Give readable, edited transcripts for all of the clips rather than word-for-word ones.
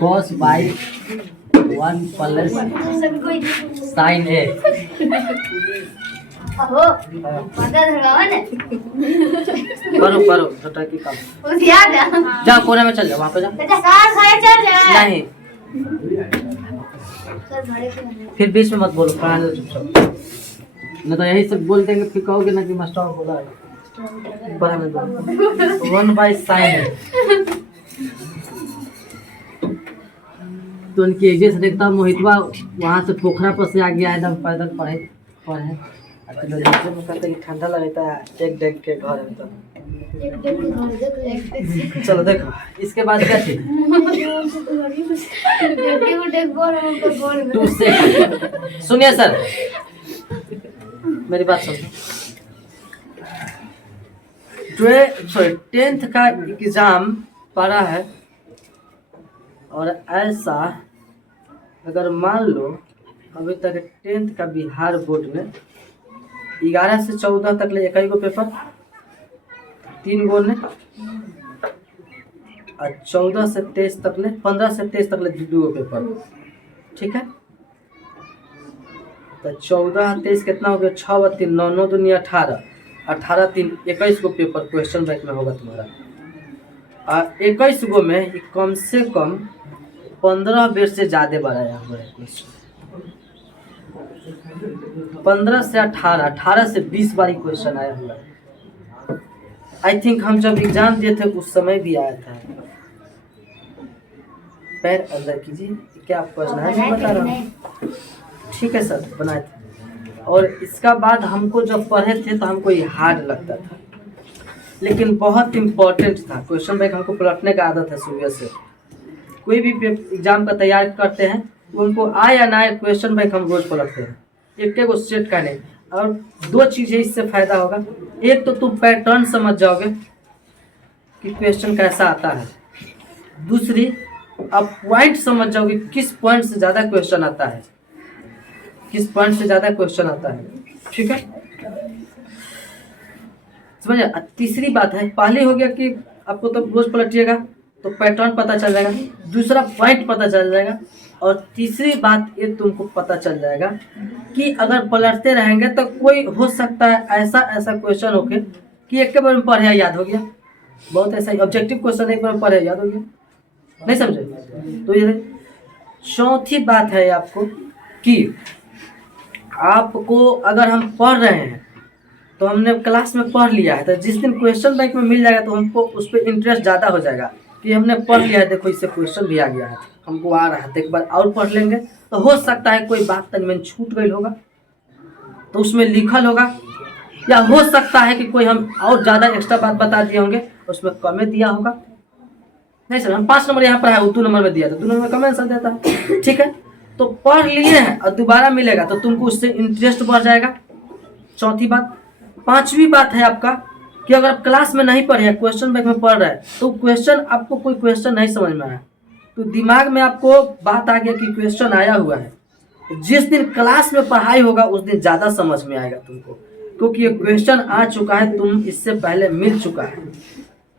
cos by 1 plus sign ए। करो करो छोटा की काम जाओ कोने में चल जाओ वहाँ पे जाओ नहीं फिर बीच में मत बोलो पढ़ा दो चुपचाप नहीं तो यही सब बोल देंगे फिर कहोगे ना कि मास्टर बोला है पढ़ा में दो 1 बाई साइन ए। तो उनकी एजे से देखता हूँ मोहितवा वहाँ से पोखरा पर से आ गया है एकदम पैदल पढ़े में कहते हैं ठंडा लगता है एक डेग के घर में तो चलो देखो इसके बाद क्या थी सुनिए सर मेरी बात सुनिए 10th का एग्जाम पढ़ा है और ऐसा अगर मान लो अभी तक 10th का बिहार बोर्ड में 11 से 14 तक ले एक ही गो पेपर 3 गो ने और 14 से 23 तक ले 15 से 23 तक ले 2 गो पेपर ठीक है। तो 14 23 कितना हो गया 6 व 3 9 9 दूनी 18 18 3 21 गो पेपर क्वेश्चन बैंक में होगा तुम्हारा और 21 गो में कम से कम 15 बेर से ज़्यादा बढ़ाया हुआ है क्वेश्चन 15 से 18 18 से 20 बारी क्वेश्चन आया हुआ है। आई थिंक हम जब एग्जाम दिए थे उस समय भी आया था। पैर अंदर कीजिए क्या आप क्वेश्चन है बता रहा हूँ ठीक है सर बनाए थे और इसका बाद हमको जब पढ़े थे तो हमको ये हार्ड लगता था लेकिन बहुत इम्पोर्टेंट था क्वेश्चन बैंक हमको पलटने का आदत है सुबह से कोई भी एग्जाम का तैयार करते हैं उनको आए या ना आए क्वेश्चन बैंक हम रोज पलटते हैं एक एक स्टेट का नहीं और 2 चीज़ें इससे फायदा होगा एक तो तुम पैटर्न समझ जाओगे कि क्वेश्चन कैसा आता है दूसरी आप पॉइंट समझ जाओगे किस पॉइंट से ज़्यादा क्वेश्चन आता है किस पॉइंट से ज़्यादा क्वेश्चन आता है ठीक है समझे। तीसरी बात है पहले हो गया कि आपको तो रोज पलटिएगा तो पैटर्न पता चल जाएगा दूसरा पॉइंट पता चल जाएगा और तीसरी बात ये तुमको पता चल जाएगा कि अगर पलटते रहेंगे तो कोई हो सकता है ऐसा ऐसा क्वेश्चन हो के कि एक के बार में पढ़े याद हो गया बहुत ऐसा ऑब्जेक्टिव क्वेश्चन एक बार में पढ़े याद हो गया नहीं समझे। तो ये चौथी बात है आपको कि आपको अगर हम पढ़ रहे हैं तो हमने क्लास में पढ़ लिया है तो जिस दिन क्वेश्चन बैंक में मिल जाएगा तो हमको उस पर इंटरेस्ट ज़्यादा हो जाएगा कि हमने पढ़ लिया है देखो इससे क्वेश्चन भी आ गया है हमको आ रहा है तो एक बार और पढ़ लेंगे तो हो सकता है कोई बात तन में छूट गई होगा तो उसमें लिखल होगा या हो सकता है कि कोई हम और ज़्यादा एक्स्ट्रा बात बता दिए होंगे उसमें कमे दिया होगा नहीं सर हम 5 नंबर यहाँ पर है वो 2 नंबर में दिया था 2 नंबर में कम आंसर देता है ठीक है। तो पढ़ लिए हैं और दोबारा मिलेगा तो तुमको उससे इंटरेस्ट बढ़ जाएगा चौथी बात। 5वीं बात है आपका कि अगर आप क्लास में नहीं पढ़े क्वेश्चन बैंक में पढ़ रहे हैं तो क्वेश्चन आपको कोई क्वेश्चन नहीं समझ में आया तो दिमाग में आपको बात आ गया कि क्वेश्चन आया हुआ है जिस दिन क्लास में पढ़ाई होगा उस दिन ज़्यादा समझ में आएगा तुमको क्योंकि ये क्वेश्चन आ चुका है तुम इससे पहले मिल चुका है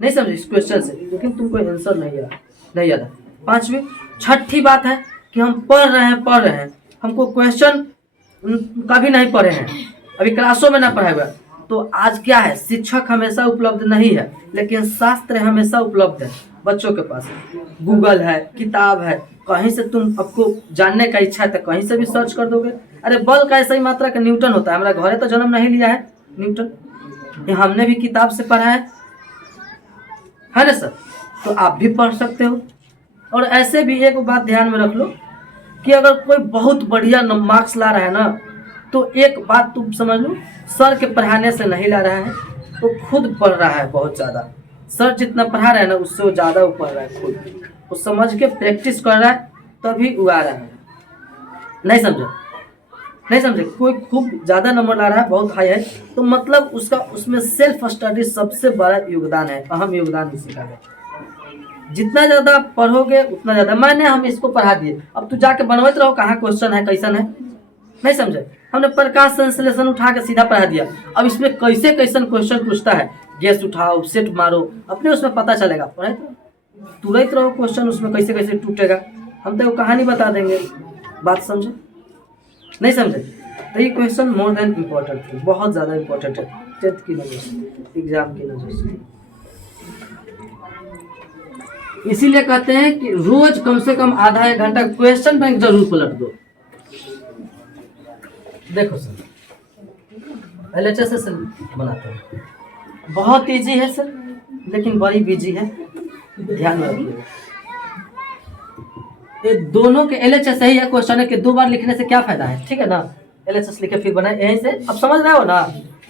नहीं समझे इस क्वेश्चन से लेकिन तुमको आंसर नहीं याद है। 5वीं 6ठी बात है कि हम पढ़ रहे हैं हमको क्वेश्चन कभी नहीं पढ़े हैं अभी क्लासों में ना पढ़ा हुआ तो आज क्या है शिक्षक हमेशा उपलब्ध नहीं है लेकिन शास्त्र हमेशा उपलब्ध है बच्चों के पास गूगल है किताब है कहीं से तुम आपको जानने का इच्छा है तो कहीं से भी सर्च कर दोगे। अरे बल का ऐसा ही मात्रा का न्यूटन होता है हमारा घरे तो जन्म नहीं लिया है न्यूटन ये हमने भी किताब से पढ़ा है ना सर तो आप भी पढ़ सकते हो। और ऐसे भी एक बात ध्यान में रख लो कि अगर कोई बहुत बढ़िया मार्क्स ला रहा है ना तो एक बात तुम समझ लो सर के पढ़ाने से नहीं ला रहा है वो खुद पढ़ रहा है बहुत ज़्यादा सर जितना पढ़ा रहा है ना उससे वो ज़्यादा वो पढ़ रहा है खुद वो समझ के प्रैक्टिस कर रहा है तभी वो आ रहा है नहीं समझे कोई खूब ज़्यादा नंबर ला रहा है बहुत हाई है तो मतलब उसका उसमें सेल्फ स्टडी सबसे बड़ा योगदान है अहम योगदान इसी का है। जितना ज़्यादा पढ़ोगे उतना ज़्यादा मैंने हम इसको पढ़ा दिए अब तू जाके बनवाते रहो कहाँ क्वेश्चन है कैसन है नहीं समझे हमने प्रकाश संश्लेषण उठा के सीधा पढ़ा दिया अब इसमें कैसे कैसन क्वेश्चन पूछता है गैस उठाओ सेट मारो अपने उसमें पता चलेगा पढ़े तो तुरंत रहो क्वेश्चन उसमें कैसे कैसे टूटेगा, हम तो वो कहानी बता देंगे। बात समझे नहीं समझे? तो ये क्वेश्चन मोर देन इम्पोर्टेंट है, बहुत ज़्यादा इम्पोर्टेंट है 10th की नज़र से, एग्जाम की नज़र से। इसीलिए कहते हैं कि रोज कम से कम आधा एक घंटा क्वेश्चन बैंक जरूर पलट दो। देखो सर, LHS से बनाते हैं, बहुत इजी है सर, लेकिन बड़ी बिजी है, ध्यान में रखिएगा। ये दोनों के LHS ही है, क्वेश्चन है कि 2 बार लिखने से क्या फायदा है, ठीक है ना? LHS लिखे फिर बनाए, यहीं से अब समझ रहे हो ना,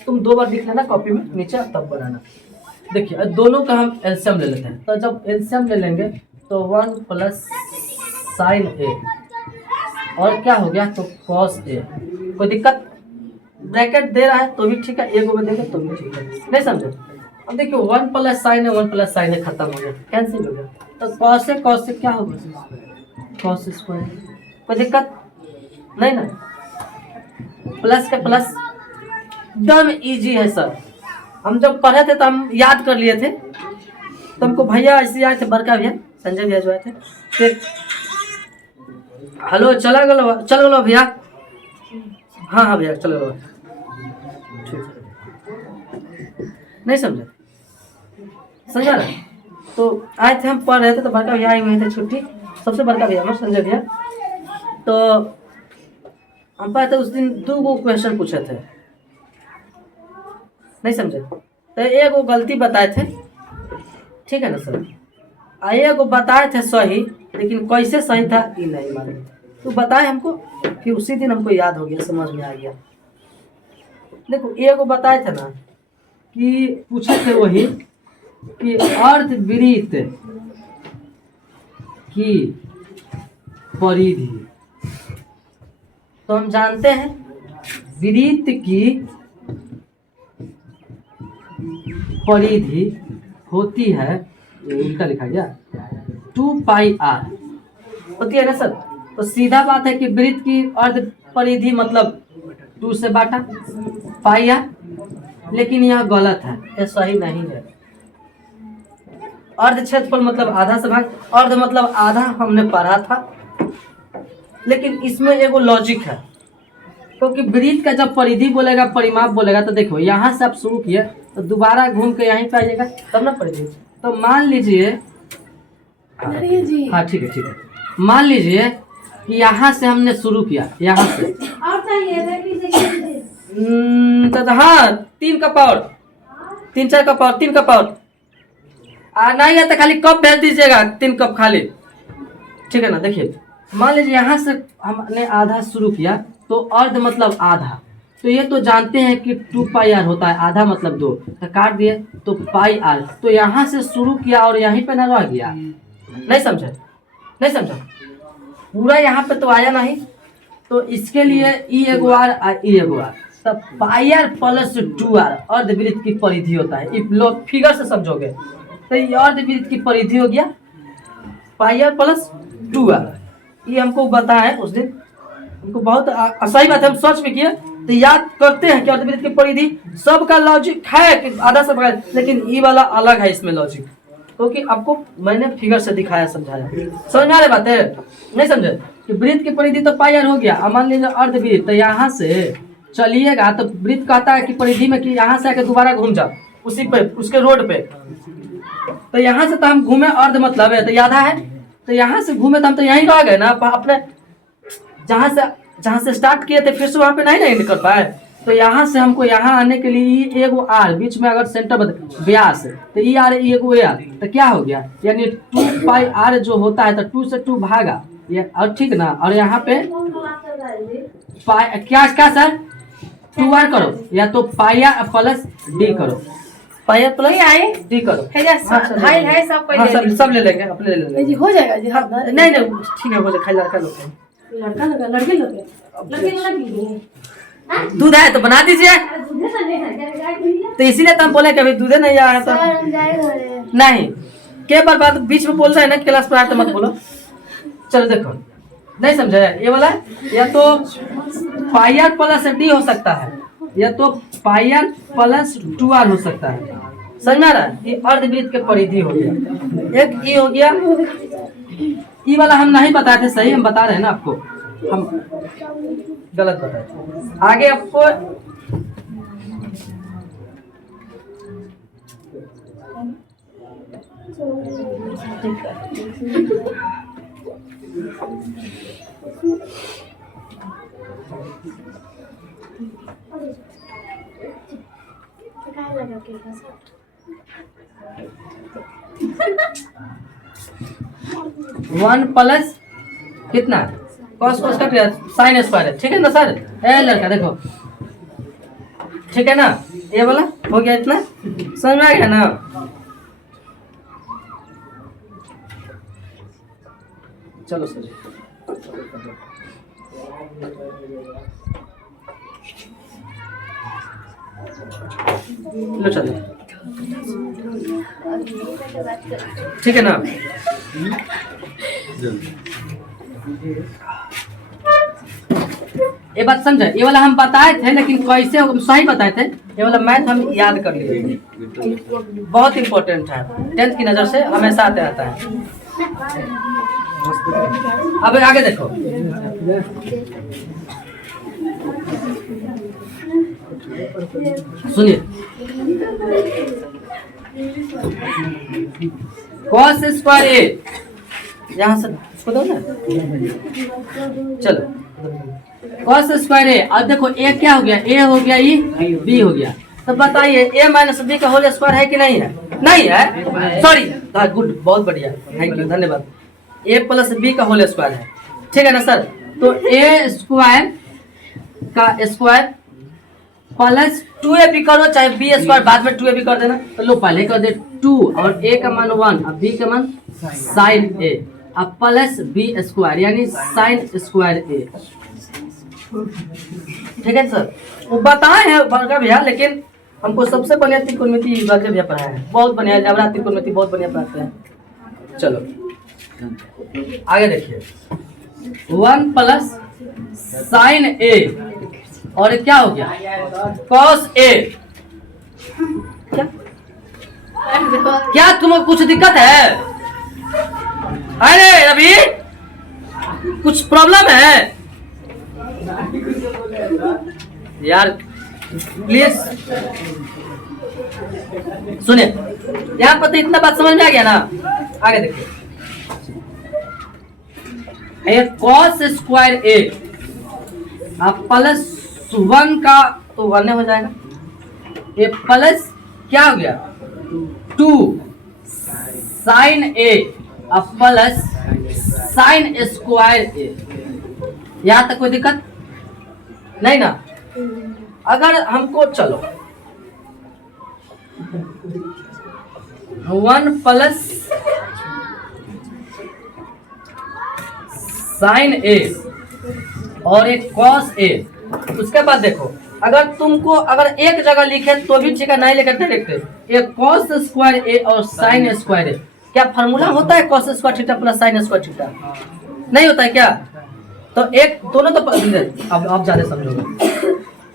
तुम 2 बार लिख लेना कॉपी में नीचे, तब बनाना। देखिए दोनों का हम एलसीएम ले लेते हैं, तो जब एलसीएम ले लेंगे तो 1 प्लस साइन ए और क्या हो गया तो कॉस ए। कोई दिक्कत? ब्रैकेट दे रहा है तो भी ठीक है, एक में देंगे तो भी ठीक है, नहीं समझे? अब देखिए 1 प्लस साइन है, 1 प्लस साइन है, खत्म हो गया, कैंसिल हो गया, तो कॉस से क्या होगा कॉस स्क्वायर। कोई दिक्कत नहीं ना? प्लस का प्लस एकदम इजी है सर। हम जब पढ़े थे तो हम याद कर लिए थे, तो हमको भैया ऐसे आए थे, बड़का भैया संजय भैया जो आए थे, फिर हेलो चल गलो भैया, हाँ भैया चल गलो, ठीक है, नहीं समझे? समझा ना? तो आए थे, हम पढ़ रहे थे, तो बड़का भैया आए हुए थे छुट्टी, सबसे बड़का भैया हमारे संजय भैया। तो हम पढ़े थे उस दिन 2 क्वेश्चन पूछे थे, नहीं समझे? तो एक वो गलती बताए थे, ठीक है ना सर? एक वो बताए थे सही, लेकिन कैसे सही था ये नहीं मालूम, तो बताए हमको, फिर उसी दिन हमको याद हो गया, समझ में आ गया। देखो एक वो बताए थे ना कि पूछे थे वही कि अर्धवृत्त की परिधि, तो हम जानते हैं वृत्त की परिधि होती है, उल्टा लिखा गया, 2 पाई आर होती है ना सर? तो सीधा बात है कि वृत्त की अर्ध परिधि मतलब 2 से बांटा पाई आर, लेकिन यह गलत है, यह सही नहीं है। अर्ध क्षेत्रफल मतलब आधा से भाग, अर्ध मतलब आधा हमने पढ़ा था, लेकिन इसमें एगो लॉजिक है, क्योंकि वृत्त का जब परिधि बोलेगा, परिमाप बोलेगा, तो देखो यहाँ से आप शुरू किए तो दोबारा घूम के यहीं पे आइएगा तब ना परिधि। तो मान लीजिए, हाँ ठीक है, मान लीजिए कि यहाँ से हमने शुरू किया, यहाँ से तो हाँ 3 का पावर 3 4 का पावर 3 का पावर नहीं है तो खाली कप भेज दीजिएगा, 3 कप खाली, ठीक है ना? देखिए मान लीजिए यहाँ से हमने आधा शुरू किया, तो अर्ध मतलब आधा, तो ये तो जानते हैं कि 2 पाई आर होता है, आधा मतलब 2, तो काट दिए तो पाई आर, तो यहाँ से शुरू किया और यहीं पे ना रह गया, नहीं समझे? नहीं समझा? पूरा यहाँ पे तो आया नहीं, तो इसके लिए ई एगो आर ई एगो आर, तब पाई आर प्लस 2 आर अर्धवृत्त की परिधि होता है। इफ लोग फिगर से समझोगे तो ये अर्धवृत्त की परिधि हो गया पाई आर प्लस 2 आर। ये हमको बताया उस दिन, हमको बहुत सही बात है, हम सर्च भी किए तो याद करते हैं कि अर्धवृत्त की परिधि सबका लॉजिक है कि आधा से भाग, लेकिन ये वाला अलग है इसमें लॉजिक, क्योंकि आपको मैंने फिगर से दिखाया, समझाया, समझ में आ रही बात है? नहीं समझे? कि वृत्त की परिधि तो पाई आर हो गया, अब मान लीजिए अर्धवृत्त, तो यहाँ से चलिएगा तो वृत्त कहता है कि परिधि में कि यहाँ से आके दोबारा घूम जाओ उसी पे, उसके रोड पे, तो यहाँ से तो हम घूमे, अर्ध मतलब है तो आधा है, तो यहाँ से घूमे तो हम तो यहीं रह गए ना, अपने जहाँ से स्टार्ट किए थे फिर से वहाँ पे नहीं एंड कर पाए, तो यहाँ से हमको यहाँ आने के लिए एगो आर बीच में अगर सेंटर व्यास, तो ई आर एगो ए आर, तो क्या हो गया, यानी 2 पाई आर जो होता है तो 2 से 2 भागा ये, और ठीक ना, और यहाँ पे पाई क्या सर 2 आर करो, या तो पाई आर प्लस डी करो, पाई आर प्लस डी करो, सब ले लेंगे, अपने ले लेंगे, हो जाएगा जी। हाँ नहीं ठीक है, हो जाए, खाली लड़का लोग लड़के लोग दूध है तो बना दीजिए, तो इसीलिए तो हम बोले कि अभी दूधे नहीं आया तो नहीं, के बार बात बीच में बोल रहे हैं ना, क्लास पर आया तो मत बोलो। चलो देखो, नहीं समझे? ये वाला या तो पाई आर प्लस डी हो सकता है, या तो पाई आर प्लस 2 आर हो सकता है, समझ में आ रहा है? ये अर्धवृत्त के परिधि हो गया। एक ई हो गया, ई वाला हम नहीं बताए थे, सही हम बता रहे हैं ना आपको, हम गलत बताए। आगे आपको वन प्लस कितना कॉस कॉस कट गया साइन स्क्वायर है, ठीक है ना सर? ए लड़का देखो, ठीक है ना? ये वाला हो गया, इतना समझ में आ गया ना? चलो सर, लो चलो, ठीक है ना? ये बात समझे? ये वाला हम बताए थे, लेकिन कैसे हम सही बताए थे। ये वाला मैथ हम याद कर लिए, बहुत इंपॉर्टेंट है, 10th की नजर से हमेशा आते रहता है। अब आगे देखो, सुनिए, cos स्क्वायर ए, यहाँ से इसको दो ना, चलो cos स्क्वायर ए। अब देखो ए क्या हो गया, ए हो गया, ई बी हो गया। तो बताइए ए माइनस बी का होल स्क्वायर है कि नहीं है? नहीं है, सॉरी, गुड, बहुत बढ़िया, थैंक यू, धन्यवाद। ए प्लस बी का होल स्क्वायर है, ठीक है ना सर? तो ए स्क्वायर का स्क्वायर प्लस 2ab करो, चाहे बी स्क्वायर बाद में 2ab कर देना। तो लो पहले कर दे 2 और a का मान 1, अब b का मान साइन a, अब प्लस बी स्क्वायर यानी साइन स्क्वायर a, ठीक है सर? वो बताए हैं बड़का भैया, लेकिन हमको सबसे बढ़िया त्रिकोणमिति बड़के भैया पढ़ाया है, बहुत बढ़िया, जबरा त्रिकोणमिति बहुत बढ़िया पढ़ाते हैं। चलो आगे देखिए, 1 प्लस साइन a और क्या हो गया cos a। क्या तुम्हें कुछ दिक्कत है? अरे रवि, कुछ प्रॉब्लम है यार? प्लीज सुनिए, यहाँ पर तो इतना बात समझ में आ गया ना? आगे देखिए, ये cos स्क्वायर a अब प्लस 1 का तो 1 हो जाएगा, ये प्लस क्या हो गया 2 साइन a अब प्लस साइन स्क्वायर a। यहाँ तक कोई दिक्कत नहीं ना? अगर हमको चलो 1 प्लस साइन a और एक cos a, उसके बाद देखो, अगर तुमको अगर एक जगह लिखे तो भी ठीक है, नहीं लिखे डायरेक्ट एक cos स्क्वायर a और sin स्क्वायर a। क्या फार्मूला होता है cos square theta plus sin square theta? नहीं होता है क्या? तो एक दोनों तो अब आप ज्यादा समझोगे,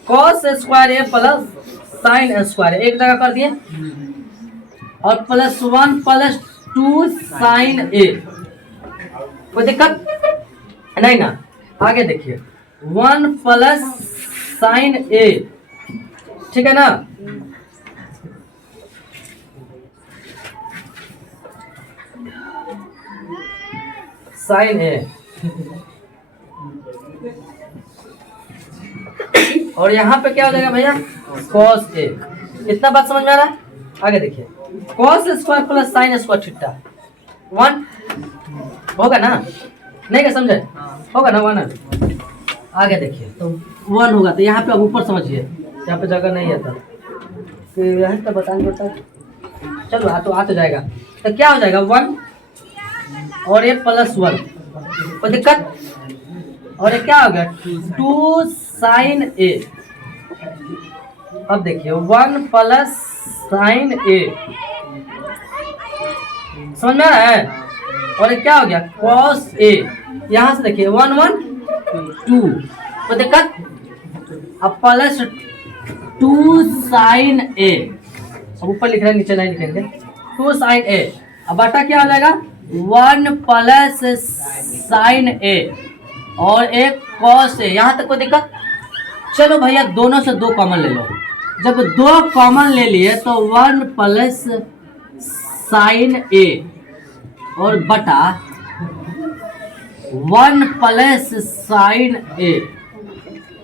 cos square a plus sin square एक जगह कर दिए और प्लस 1 प्लस 2 sin a, कोई दिक्कत नहीं ना? आगे देखिए 1 प्लस साइन a, ठीक है ना? साइन a और यहाँ पे क्या हो जाएगा भैया cos a। इतना बात समझ में आ रहा है? आगे देखिए, cos square plus sine square theta 1 होगा ना? नहीं क्या समझे? होगा ना 1? आगे देखिए, तो 1 होगा, तो यहाँ पे अब ऊपर समझिए, यहाँ पे जगह नहीं है तो यहाँ तो बताएंगे बता, चलो आ तो जाएगा। तो क्या हो जाएगा 1 और ये प्लस 1, कोई दिक्कत? और ये क्या हो गया 2 साइन a। अब देखिए 1 प्लस साइन a, समझ में आ रहा है? और ये क्या हो गया cos a। यहाँ से देखिए 1 1 2, तो दिक्कत, अब प्लस 2 साइन a अब ऊपर लिख रहे हैं नीचे नहीं लिखेंगे। 2 साइन ए, अब बटा क्या हो जाएगा 1 प्लस साइन ए और एक कॉस ए। यहाँ तक कोई दिक्कत? चलो भैया दोनों से 2 कॉमन ले लो। जब 2 कॉमन ले लिए तो 1 प्लस साइन ए और बटा 1 प्लस साइन ए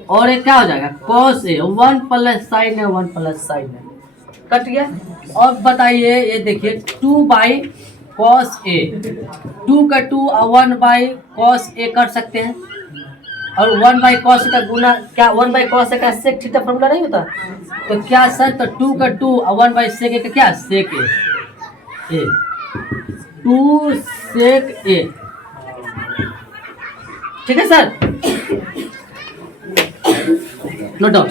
और एक क्या हो जाएगा cos A. 1 plus sign A 1 plus sign A cut गया। और बताइए ये देखिए 2 बाई कॉस ए, 2 का 2 और 1 बाई कॉस ए कर सकते हैं। और 1 बाई कॉस का गुना क्या 1 बाई कॉस का सेक थीटा फॉर्मूला नहीं होता? तो क्या सर तो 2 का 2 और 1 बाई सेक ए का क्या सेक ए 2 सेक ए। ठीक है सर, नोट डाउन।